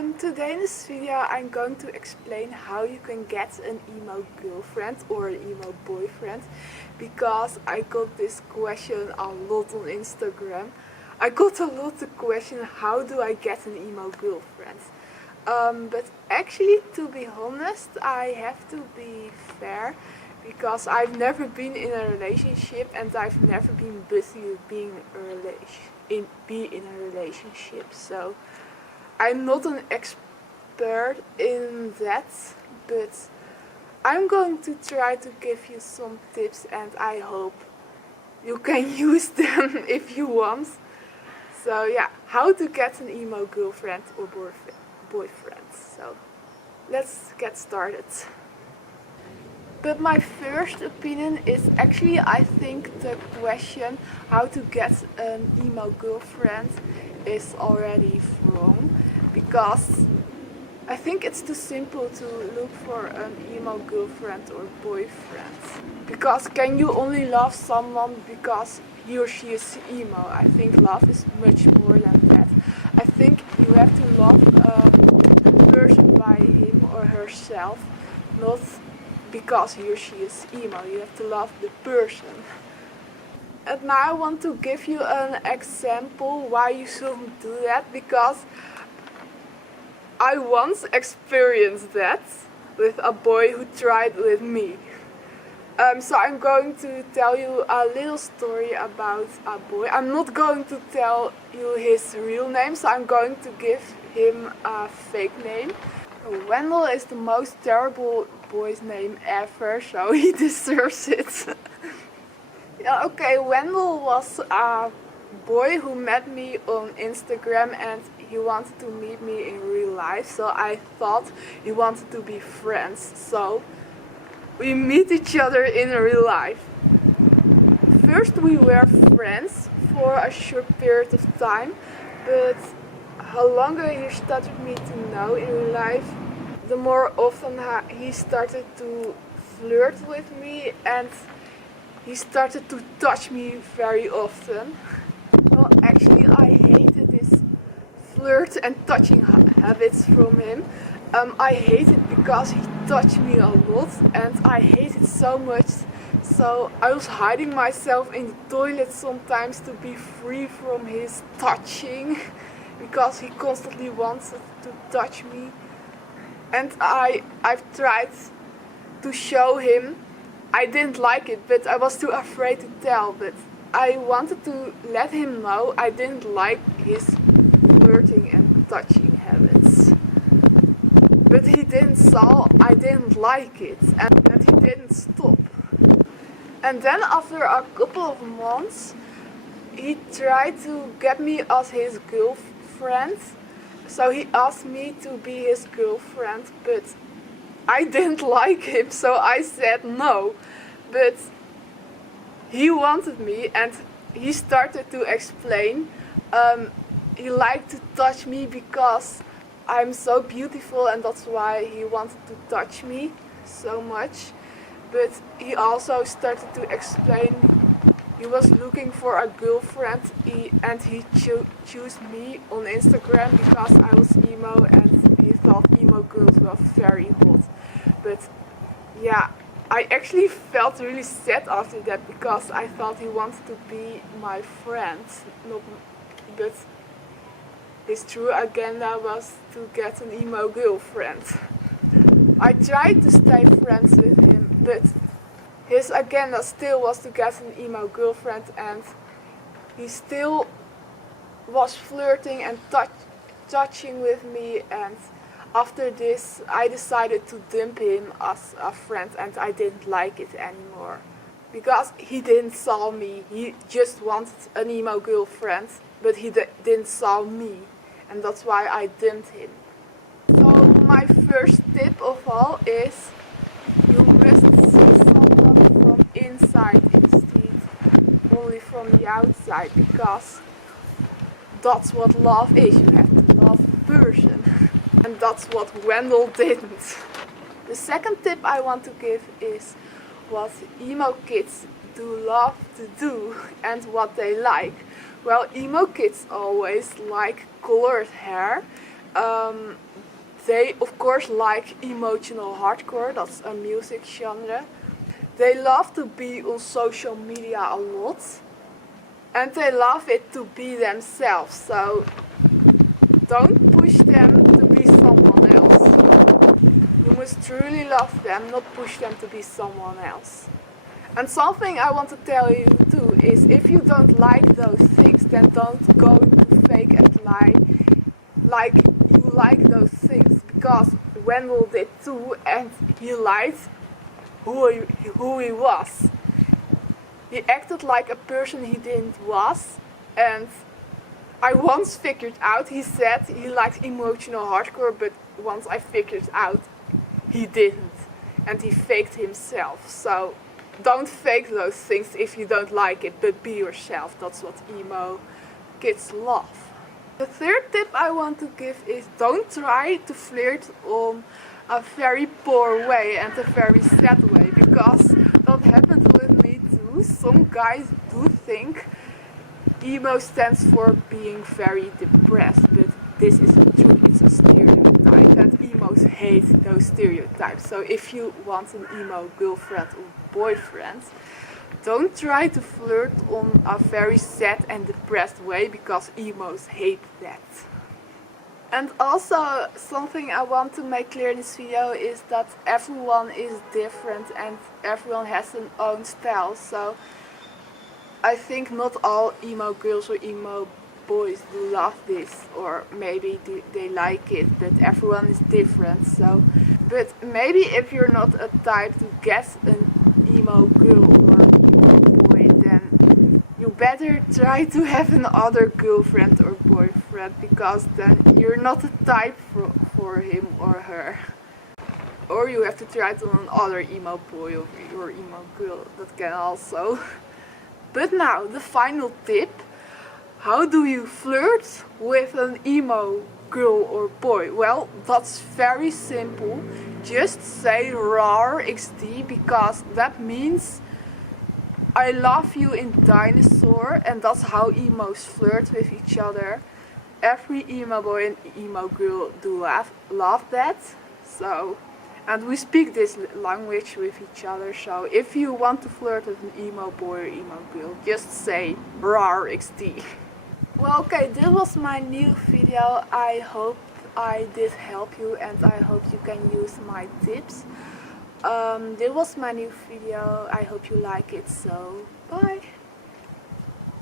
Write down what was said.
Today in this video I'm going to explain how you can get an emo girlfriend or an emo boyfriend, because I got this question a lot on Instagram. I got a lot of question, how do I get an emo girlfriend? But actually, to be honest, I have to be fair, because I've never been in a relationship and I've never been busy with being in a relationship. So I'm not an expert in that, but I'm going to try to give you some tips and I hope you can use them if you want. So yeah, how to get an emo girlfriend or boyfriend. So let's get started. But my first opinion is actually, I think the question how to get an emo girlfriend is already wrong, because I think it's too simple to look for an emo girlfriend or boyfriend. Because can you only love someone because he or she is emo? I think love is much more than that. I think you have to love the person by him or herself, not because he or she is emo. You have to love the person. And now I want to give you an example why you shouldn't do that, because I once experienced that with a boy who tried with me. So I'm going to tell you a little story about a boy. I'm not going to tell you his real name, so I'm going to give him a fake name. Wendell is the most terrible boy's name ever, so he deserves it. Yeah, okay, Wendell was a boy who met me on Instagram and he wanted to meet me in real life, so I thought he wanted to be friends. So we meet each other in real life. First we were friends for a short period of time, but how longer he started me to know in real life, the more often he started to flirt with me and he started to touch me very often. Well, actually I hated this flirt and touching habits from him. I hate it because he touched me a lot and I hate it so much. So I was hiding myself in the toilet sometimes to be free from his touching, because he constantly wanted to touch me. And I've tried to show him I didn't like it, but I was too afraid to tell. But I wanted to let him know I didn't like his flirting and touching habits. But he didn't saw I didn't like it, and he didn't stop. And then after a couple of months, he tried to get me as his girlfriend. So he asked me to be his girlfriend, but I didn't like him, so I said no. But he wanted me and he started to explain. He liked to touch me because I'm so beautiful and that's why he wanted to touch me so much. But he also started to explain he was looking for a girlfriend and he chose me on Instagram because I was emo and he thought emo girls were very hot. But yeah, I actually felt really sad after that, because I thought he wanted to be my friend, but his true agenda was to get an emo girlfriend. I tried to stay friends with him, but his agenda still was to get an emo girlfriend, and he still was flirting and touching with me. And after this I decided to dump him as a friend, and I didn't like it anymore. Because he didn't saw me, he just wanted an emo girlfriend, but he didn't saw me, and that's why I dumped him. So my first tip of all is you must see someone from inside instead only from the outside, because that's what love is. You have to love the person. And that's what Wendell didn't. The second tip I want to give is what emo kids do love to do and what they like. Well, emo kids always like colored hair. They of course like emotional hardcore, that's a music genre. They love to be on social media a lot. And they love it to be themselves, so don't push them to be someone else. You must truly love them, not push them to be someone else. And something I want to tell you too is if you don't like those things, then don't go into fake and lie like you like those things. Because Wendell did too, and he lied who he was. He acted like a person he didn't was, and I once figured out, he said he liked emotional hardcore, but once I figured out he didn't, and he faked himself. So don't fake those things if you don't like it, but be yourself. That's what emo kids love. The third tip I want to give is don't try to flirt on a very poor way and a very sad way, because that happened with me too. Some guys do think emo stands for being very depressed, but this isn't true, it's a stereotype, and emos hate those stereotypes. So if you want an emo girlfriend or boyfriend, don't try to flirt on a very sad and depressed way, because emos hate that. And also, something I want to make clear in this video is that everyone is different and everyone has their own style. So I think not all emo girls or emo boys do love this, or maybe they like it, but everyone is different. So, but maybe if you're not a type to get an emo girl or emo boy, then you better try to have another girlfriend or boyfriend, because then you're not a type for him or her. Or you have to try it on another emo boy or emo girl, that can also. But now, the final tip. How do you flirt with an emo girl or boy? Well, that's very simple. Just say RAR XD, because that means I love you in dinosaur, and that's how emos flirt with each other. Every emo boy and emo girl do love that. So, and we speak this language with each other, so if you want to flirt with an emo boy or emo girl, just say RAR XD. Well, okay, this was my new video. I hope I did help you, and I hope you can use my tips. This was my new video. I hope you like it, so bye!